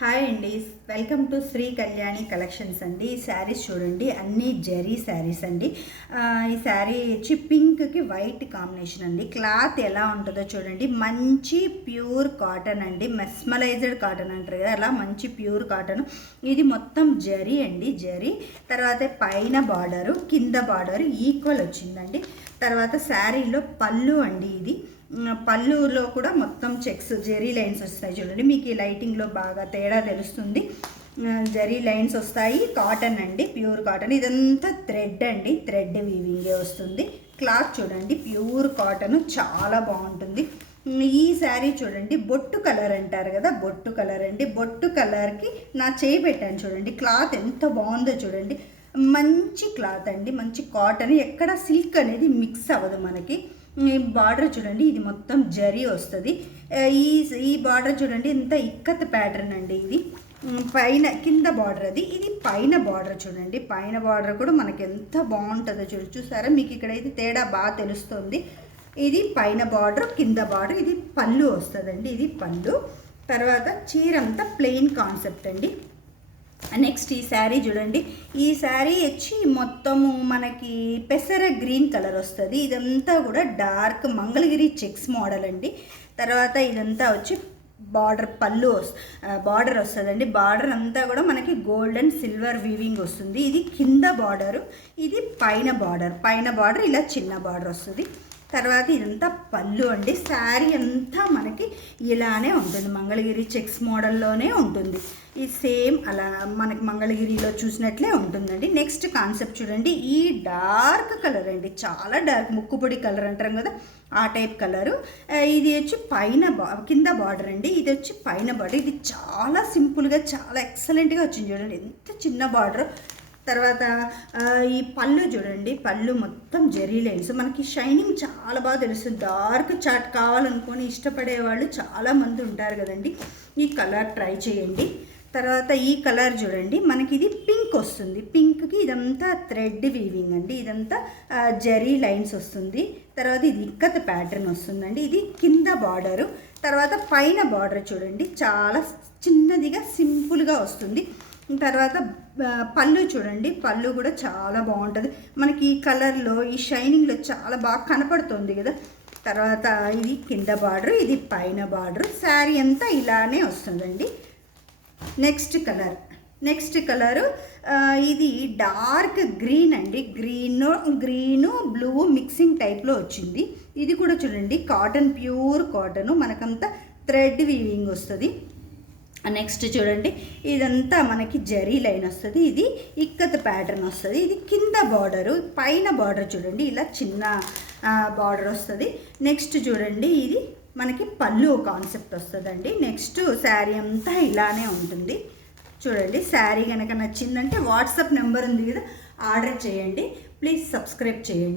Hi అండి, welcome to Shri Kalyani collections అండి. ఈ శారీస్ చూడండి, అన్నీ జరీ శారీస్ అండి. ఈ శారీ వచ్చి పింక్కి వైట్ కాంబినేషన్ అండి. క్లాత్ ఎలా ఉంటుందో చూడండి, మంచి ప్యూర్ కాటన్ అండి. మెస్మరైజ్డ్ కాటన్ అంటారు కదా, అలా మంచి ప్యూర్ కాటన్. ఇది మొత్తం జరీ అండి, జరీ. తర్వాత పైన బార్డరు, కింద బార్డరు ఈక్వల్ వచ్చిందండి. తర్వాత శారీలో పళ్ళు అండి. ఇది పళ్ళులో కూడా మొత్తం చెక్స్ జెరీ లైన్స్ వస్తాయి చూడండి. మీకు ఈ లైటింగ్లో బాగా తేడా తెలుస్తుంది. జెరీ లైన్స్ వస్తాయి. కాటన్ అండి, ప్యూర్ కాటన్. ఇదంతా థ్రెడ్ అండి, థ్రెడ్ వీవింగే వస్తుంది. క్లాత్ చూడండి, ప్యూర్ కాటన్, చాలా బాగుంటుంది. ఈ శారీ చూడండి, బొట్టు కలర్ అంటారు కదా, బొట్టు కలర్ అండి. బొట్టు కలర్కి నా చేయి పెట్టాను చూడండి. క్లాత్ ఎంత బాగుందో చూడండి. మంచి క్లాత్ అండి, మంచి కాటన్. ఎక్కడ సిల్క్ అనేది మిక్స్ అవ్వదు మనకి. బార్డర్ చూడండి, ఇది మొత్తం జరీ వస్తుంది. ఈ బార్డర్ చూడండి, ఎంత ఇక్కత్ ప్యాటర్న్ అండి. ఇది పైన కింద బార్డర్, అది ఇది పైన బార్డర్ చూడండి. పైన బార్డర్ కూడా మనకి ఎంత బాగుంటుందో చూసారా. మీకు ఇక్కడైతే తేడా బాగా తెలుస్తుంది. ఇది పైన బార్డర్, కింద బార్డర్. ఇది పళ్ళు వస్తుందండి, ఇది పళ్ళు. తర్వాత చీర అంతా ప్లెయిన్ కాన్సెప్ట్ అండి. నెక్స్ట్ ఈ శారీ చూడండి. ఈ శారీ వచ్చి మొత్తము మనకి పెసర గ్రీన్ కలర్ వస్తుంది. ఇదంతా కూడా డార్క్ మంగళగిరి చెక్స్ మోడల్ అండి. తర్వాత ఇదంతా వచ్చి బార్డర్, పళ్ళు బార్డర్ వస్తుందండి. బార్డర్ అంతా కూడా మనకి గోల్డ్ అండ్ సిల్వర్ వీవింగ్ వస్తుంది. ఇది కింద బార్డరు, ఇది పైన బార్డర్. పైన బార్డర్ ఇలా చిన్న బార్డర్ వస్తుంది. తర్వాత ఇదంతా పళ్ళు అండి. శారీ అంతా మనకి ఇలానే ఉంటుంది, మంగళగిరి చెక్స్ మోడల్లోనే ఉంటుంది. ఈ సేమ్ అలా మనకి మంగళగిరిలో చూసినట్లే ఉంటుందండి. నెక్స్ట్ కాన్సెప్ట్ చూడండి, ఈ డార్క్ కలర్ అండి, చాలా డార్క్, ముక్కుపొడి కలర్ అంటారు కదా, ఆ టైప్ కలరు. ఇది వచ్చి పైన కింద బార్డర్ అండి. ఇది వచ్చి పైన బార్డర్. ఇది చాలా సింపుల్గా, చాలా ఎక్సలెంట్గా వచ్చింది చూడండి, ఎంత చిన్న బార్డర్. తర్వాత ఈ పళ్ళు చూడండి, పళ్ళు మొత్తం జెరీ లైన్స్. మనకి షైనింగ్ చాలా బాగా తెలుస్తుంది. డార్క్ చాట్ కావాలనుకొని ఇష్టపడే వాళ్ళు చాలామంది ఉంటారు కదండి. ఈ కలర్ ట్రై చేయండి. తర్వాత ఈ కలర్ చూడండి, మనకి ఇది పింక్ వస్తుంది. పింక్కి ఇదంతా థ్రెడ్ వీవింగ్ అండి, ఇదంతా జెరీ లైన్స్ వస్తుంది. తర్వాత ఇది ఇక్కత్ ప్యాటర్న్ వస్తుందండి. ఇది కింద బార్డరు. తర్వాత పైన బార్డర్ చూడండి, చాలా చిన్నదిగా సింపుల్గా వస్తుంది. తర్వాత పళ్ళు చూడండి, పళ్ళు కూడా చాలా బాగుంటుంది. మనకి ఈ కలర్లో, ఈ షైనింగ్లో చాలా బాగా కనపడుతుంది కదా. తర్వాత ఇది కింద బార్డర్, ఇది పైన బార్డర్. శారీ అంతా ఇలానే వస్తుందండి. నెక్స్ట్ కలరు ఇది డార్క్ గ్రీన్ అండి. గ్రీను బ్లూ మిక్సింగ్ టైప్లో వచ్చింది. ఇది కూడా చూడండి, కాటన్, ప్యూర్ కాటను, మనకంతా థ్రెడ్ వీవింగ్ వస్తుంది. నెక్స్ట్ చూడండి, ఇదంతా మనకి జరీ లైన్ వస్తుంది. ఇది ఇక్కత్ ప్యాటర్న్ వస్తుంది. ఇది కింద బార్డరు, పైన బార్డర్ చూడండి, ఇలా చిన్న బార్డర్ వస్తుంది. నెక్స్ట్ చూడండి, ఇది మనకి పళ్ళు కాన్సెప్ట్ వస్తుందండి. నెక్స్ట్ శారీ అంతా ఇలానే ఉంటుంది చూడండి. శారీ కనుక నచ్చిందంటే వాట్సాప్ నెంబర్ ఉంది కదా, ఆర్డర్ చేయండి. ప్లీజ్ సబ్స్క్రైబ్ చేయండి.